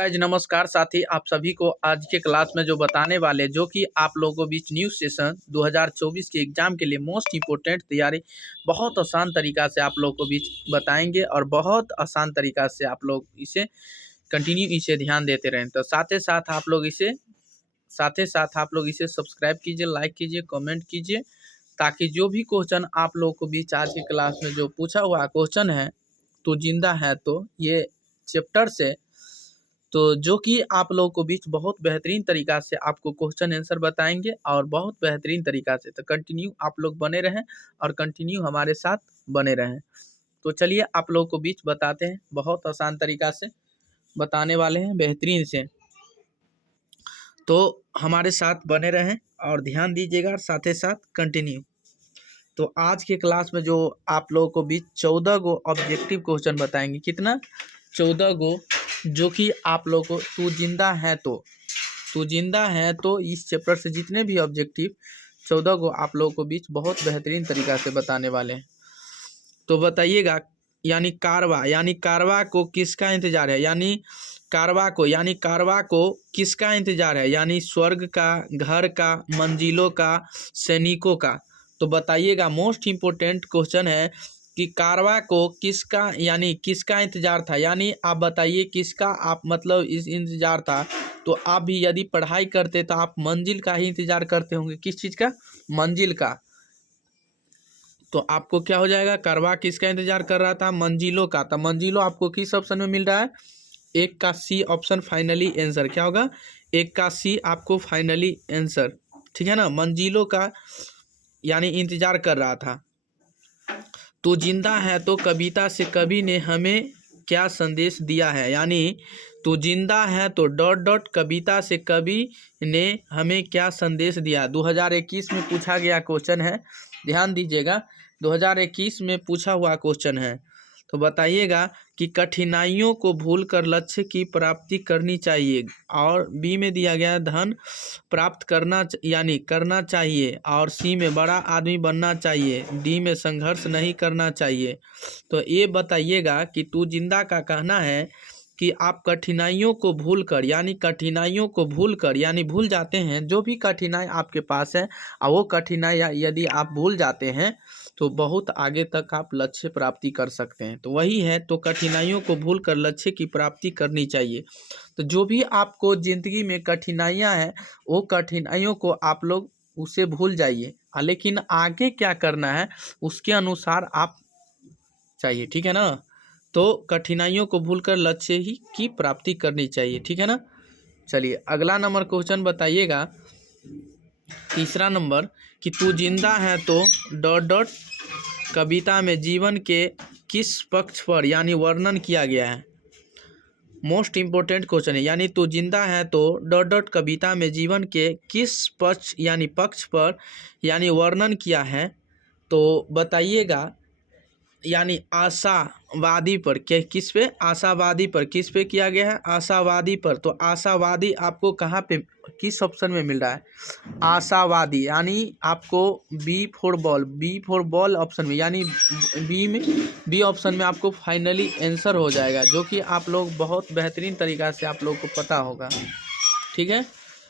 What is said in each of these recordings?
Guys नमस्कार साथी, आप सभी को आज के क्लास में जो बताने वाले जो कि आप लोगों को बीच न्यू सेशन 2024 के एग्जाम के लिए मोस्ट इम्पोर्टेंट तैयारी बहुत आसान तरीका से आप लोगों को बीच बताएंगे और बहुत आसान तरीका से आप लोग इसे कंटिन्यू इसे ध्यान देते रहें। तो साथ ही साथ आप लोग इसे सब्सक्राइब कीजिए, लाइक कीजिए, कमेंट कीजिए, ताकि जो भी क्वेश्चन आप लोगों को बीच आज की क्लास में जो पूछा हुआ क्वेश्चन है तो जिंदा है तो ये चैप्टर से तो जो कि आप लोगों को बीच बहुत बेहतरीन तरीका से आपको क्वेश्चन आंसर बताएंगे और बहुत बेहतरीन तरीका से। तो कंटिन्यू आप लोग बने रहें और कंटिन्यू हमारे साथ बने रहें। तो चलिए आप लोगों को बीच बताते हैं, बहुत आसान तरीका से बताने वाले हैं, बेहतरीन से। तो हमारे साथ बने रहें और ध्यान दीजिएगा और साथ ही साथ कंटिन्यू। तो आज के क्लास में जो आप लोगों को बीच 14 गो ऑब्जेक्टिव क्वेश्चन बताएंगे। कितना? 14 गो, जो कि आप लोग को तू जिंदा है तो इस चैप्टर से जितने भी ऑब्जेक्टिव 14 गो आप लोगों को बीच बहुत बेहतरीन तरीका से बताने वाले हैं। तो बताइएगा, कारवा को किसका इंतजार है? कारवा को किसका इंतजार है? यानी स्वर्ग का, घर का, मंजिलों का, सैनिकों का। तो बताइएगा, मोस्ट इम्पोर्टेंट क्वेश्चन है कि कारवा को किसका इंतजार था। यानी आप बताइए किसका आप मतलब इस इंतजार था। तो आप भी यदि पढ़ाई करते तो आप मंजिल का ही इंतजार करते होंगे। किस चीज़ का? मंजिल का। तो आपको क्या हो जाएगा? कारवा किसका इंतजार कर रहा था? मंजिलों का। तो मंजिलों आपको किस ऑप्शन में मिल रहा है? एक का सी ऑप्शन फाइनली आंसर। क्या होगा? एक का सी आपको फाइनली आंसर। ठीक है ना? मंजिलों का यानी इंतजार कर रहा था। तो जिंदा है तो कविता से कवि ने हमें क्या संदेश दिया है? यानी तो जिंदा है तो डॉट डॉट कविता से कवि ने हमें क्या संदेश दिया। 2021 में पूछा गया क्वेश्चन है, ध्यान दीजिएगा। 2021 में पूछा हुआ क्वेश्चन है। तो बताइएगा कि कठिनाइयों को भूलकर लक्ष्य की प्राप्ति करनी चाहिए। और बी में दिया गया धन प्राप्त करना चाहिए। और सी में बड़ा आदमी बनना चाहिए। डी में संघर्ष नहीं करना चाहिए। तो ये बताइएगा कि तू जिंदा का कहना है कि आप कठिनाइयों को भूलकर यानी भूल जाते हैं जो भी कठिनाई आपके पास है, और वो कठिनाई यदि आप भूल जाते हैं तो बहुत आगे तक आप लक्ष्य प्राप्ति कर सकते हैं। तो वही है, तो कठिनाइयों को भूलकर लक्ष्य की प्राप्ति करनी चाहिए। तो जो भी आपको ज़िंदगी में कठिनाइयाँ हैं वो कठिनाइयों को आप लोग उसे भूल जाइए, लेकिन आगे क्या करना है उसके अनुसार आप चाहिए। ठीक है ना? तो कठिनाइयों को भूलकर लक्ष्य ही की प्राप्ति करनी चाहिए। ठीक है ना? चलिए अगला नंबर क्वेश्चन बताइएगा, तीसरा नंबर, कि तू जिंदा है तो डॉट डॉट कविता में जीवन के किस पक्ष पर यानी वर्णन किया गया है। मोस्ट इम्पोर्टेंट क्वेश्चन है। यानी तू जिंदा है तो डॉट डॉट कविता में जीवन के किस पक्ष पर यानी वर्णन किया है। तो बताइएगा, यानी आशावादी पर किस पे? आशावादी पर। किस पे किया गया है? आशावादी पर। तो आशावादी आपको कहाँ पे किस ऑप्शन में मिल रहा है? आशावादी यानी आपको बी फॉर बॉल ऑप्शन में, यानी बी ऑप्शन में आपको फाइनली आंसर हो जाएगा, जो कि आप लोग बहुत बेहतरीन तरीका से आप लोग को पता होगा। ठीक है?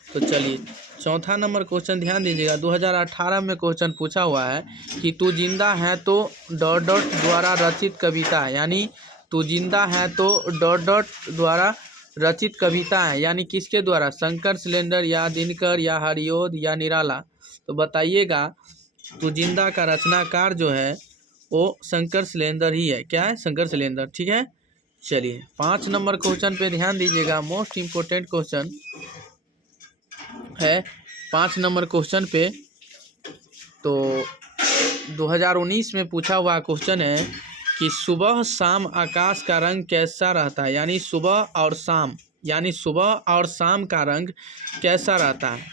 तो चलिए चौथा नंबर क्वेश्चन ध्यान दीजिएगा। 2018 में क्वेश्चन पूछा हुआ है कि तू जिंदा है तो डॉट डॉट द्वारा रचित कविता है। यानी तू जिंदा है तो डॉट डॉट द्वारा रचित कविता है, यानी किसके द्वारा? शंकर सिलेंडर या दिनकर या हरिओद या निराला। तो बताइएगा, तू जिंदा का रचनाकार जो है वो शंकर सिलेंडर ही है। क्या है? शंकर सिलेंडर। ठीक है? चलिए 5 नंबर क्वेश्चन पे ध्यान दीजिएगा। मोस्ट इम्पोर्टेंट क्वेश्चन है 5 नंबर क्वेश्चन पे। तो 2019 में पूछा हुआ क्वेश्चन है कि सुबह शाम आकाश का रंग कैसा रहता है। यानी सुबह और शाम का रंग कैसा रहता है।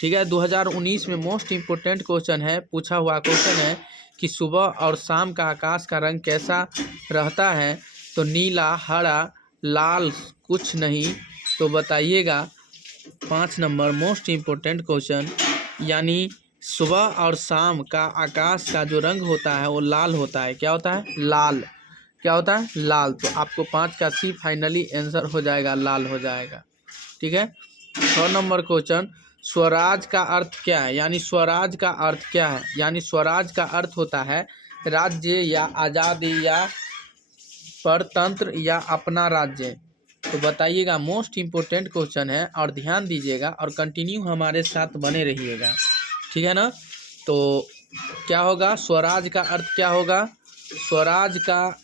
ठीक है? 2019 में मोस्ट इम्पोर्टेंट क्वेश्चन है, पूछा हुआ क्वेश्चन है कि सुबह और शाम का आकाश का रंग कैसा रहता है। तो नीला, हरा, लाल, कुछ नहीं। तो बताइएगा 5 नंबर मोस्ट इम्पोर्टेंट क्वेश्चन, यानी सुबह और शाम का आकाश का जो रंग होता है वो लाल होता है। क्या होता है? लाल। क्या होता है, लाल। तो आपको 5 का सी फाइनली आंसर हो जाएगा, लाल हो जाएगा। ठीक है। 6 नंबर क्वेश्चन, स्वराज का अर्थ क्या है, यानी स्वराज का अर्थ क्या है। यानी स्वराज का अर्थ होता है राज्य या आज़ादी या परतंत्र या अपना राज्य। तो बताइएगा, मोस्ट इम्पोर्टेंट क्वेश्चन है और ध्यान दीजिएगा और कंटिन्यू हमारे साथ बने रहिएगा। ठीक है ना। तो क्या होगा, स्वराज का अर्थ क्या होगा, स्वराज का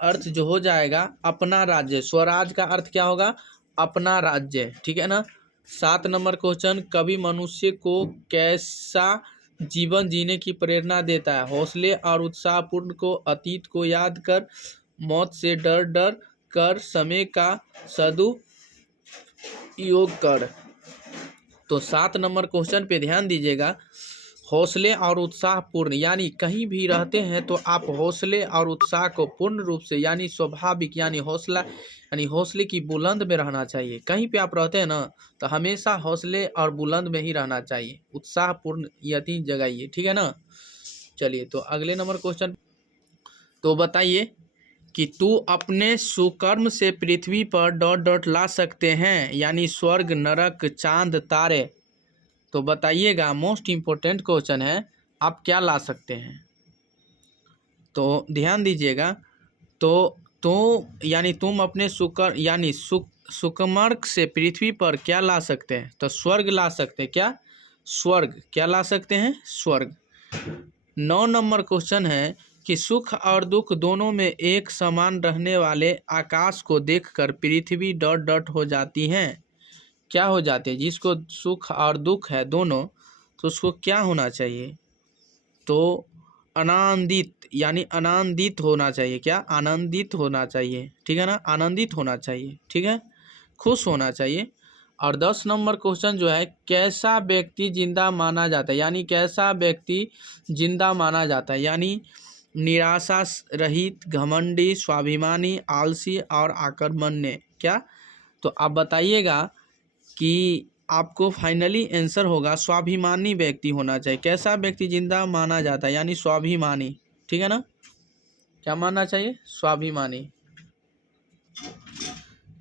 अर्थ जो हो जाएगा अपना राज्य। स्वराज का अर्थ क्या होगा, अपना राज्य। ठीक है ना। 7 नंबर क्वेश्चन, कवि मनुष्य को कैसा जीवन जीने की प्रेरणा देता है। हौसले और उत्साहपूर्ण को, अतीत को याद कर, मौत से डर डर कर, समय का सदुपयोग कर। तो 7 नंबर क्वेश्चन पे ध्यान दीजिएगा। हौसले और उत्साहपूर्ण, यानी कहीं भी रहते हैं तो आप हौसले और उत्साह को पूर्ण रूप से, यानी स्वाभाविक, यानी हौसला, यानी हौसले की बुलंद में रहना चाहिए। कहीं पे आप रहते हैं ना तो हमेशा हौसले और बुलंद में ही रहना चाहिए, उत्साहपूर्ण यति जगाइए। ठीक है ना। चलिए, तो अगले नंबर क्वेश्चन, तो बताइए कि तू अपने सुकर्म से पृथ्वी पर डॉट डॉट ला सकते हैं, यानी स्वर्ग, नरक, चांद, तारे। तो बताइएगा, मोस्ट इम्पोर्टेंट क्वेश्चन है, आप क्या ला सकते हैं। तो ध्यान दीजिएगा। तो यानी तुम अपने सुकर्मक से पृथ्वी पर क्या ला सकते हैं, तो स्वर्ग ला सकते हैं। क्या, स्वर्ग। क्या ला सकते हैं, स्वर्ग। 9 नंबर क्वेश्चन है कि सुख और दुख दोनों में एक समान रहने वाले आकाश को देखकर पृथ्वी डॉट डॉट हो जाती हैं। क्या हो जाती है, जिसको सुख और दुख है दोनों, तो उसको क्या होना चाहिए, तो आनंदित, यानी आनंदित होना चाहिए। क्या, आनंदित होना चाहिए। ठीक है ना, आनंदित होना चाहिए। ठीक है, खुश होना चाहिए। और 10 नंबर क्वेश्चन जो है, कैसा व्यक्ति जिंदा माना जाता है, यानी कैसा व्यक्ति जिंदा माना जाता है, यानी निराशा रहित, घमंडी, स्वाभिमानी, आलसी और आक्रमण्य। क्या, तो आप बताइएगा कि आपको फाइनली आंसर होगा स्वाभिमानी व्यक्ति होना चाहिए। कैसा व्यक्ति जिंदा माना जाता है, यानी स्वाभिमानी। ठीक है ना, क्या मानना चाहिए, स्वाभिमानी।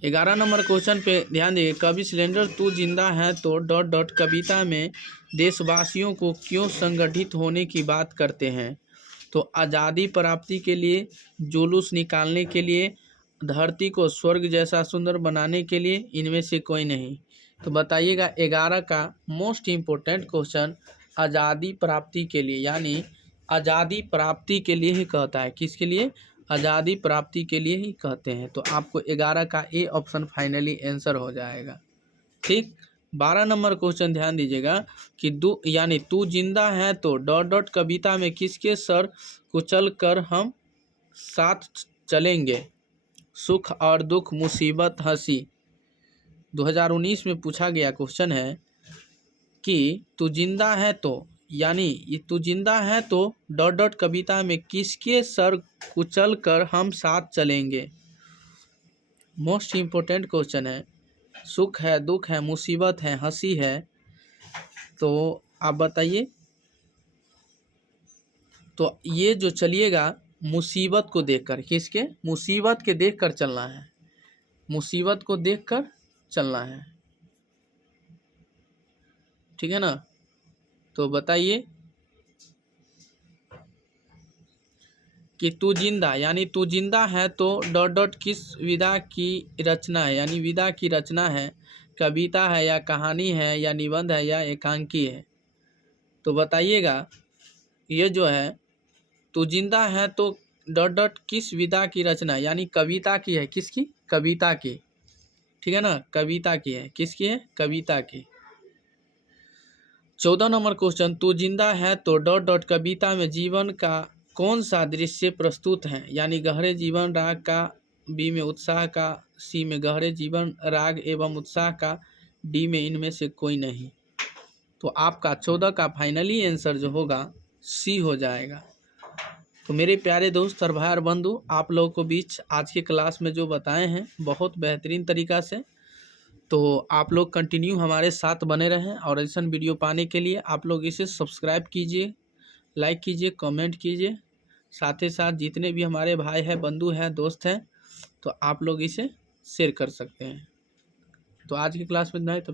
11 नंबर क्वेश्चन पे ध्यान दीजिए। कवि सिलेंडर तू जिंदा है तो डॉट डॉट कविता में देशवासियों को क्यों संगठित होने की बात करते हैं। तो आज़ादी प्राप्ति के लिए, जुलूस निकालने के लिए, धरती को स्वर्ग जैसा सुंदर बनाने के लिए, इनमें से कोई नहीं। तो बताइएगा, 11 का मोस्ट इम्पोर्टेंट क्वेश्चन आज़ादी प्राप्ति के लिए, यानी आज़ादी प्राप्ति के लिए ही कहता है। किसके लिए, आज़ादी प्राप्ति के लिए ही कहते हैं। तो आपको 11 का ए ऑप्शन फाइनली आंसर हो जाएगा। ठीक। 12 नंबर क्वेश्चन ध्यान दीजिएगा कि यानी तू जिंदा है तो डॉट डॉट कविता में किसके सर कुचल कर हम साथ चलेंगे। सुख और दुख, मुसीबत, हंसी। 2019 में पूछा गया क्वेश्चन है कि तू जिंदा है तो, यानी ये तू जिंदा है तो डॉट डॉट कविता में किसके सर कुचल कर हम साथ चलेंगे। मोस्ट इम्पोर्टेंट क्वेश्चन है। सुख है, दुख है, मुसीबत है, हंसी है। तो आप बताइए। तो ये जो चलिएगा मुसीबत को देखकर, किसके, मुसीबत के देखकर चलना है, मुसीबत को देखकर चलना है। ठीक है ना। तो बताइए कि तू जिंदा, यानी तू जिंदा है तो डॉट डॉट किस विधा की रचना है, यानी विधा की रचना है, कविता है या कहानी है या निबंध है या एकांकी है। तो बताइएगा, ये जो है तू जिंदा है तो डॉट डॉट किस विधा की रचना है, यानी कविता की है। किसकी, कविता की। ठीक है ना, कविता की है। किसकी है, कविता की। 14 नंबर क्वेश्चन, तू जिंदा है तो डॉट डॉट कविता में जीवन का कौन सा दृश्य प्रस्तुत है, यानी गहरे जीवन राग का, बी में उत्साह का, सी में गहरे जीवन राग एवं उत्साह का, डी में इनमें से कोई नहीं। तो आपका 14 का फाइनली आंसर जो होगा सी हो जाएगा। तो मेरे प्यारे दोस्त और भाई और बंधु, आप लोगों को बीच आज की क्लास में जो बताए हैं बहुत बेहतरीन तरीक़ा से, तो आप लोग कंटिन्यू हमारे साथ बने रहें और ऐसा वीडियो पाने के लिए आप लोग इसे सब्सक्राइब कीजिए, लाइक कीजिए, कमेंट कीजिए, साथ ही साथ जितने भी हमारे भाई हैं, बंधु हैं, दोस्त हैं, तो आप लोग इसे शेयर कर सकते हैं। तो आज की क्लास में इतना ही। तो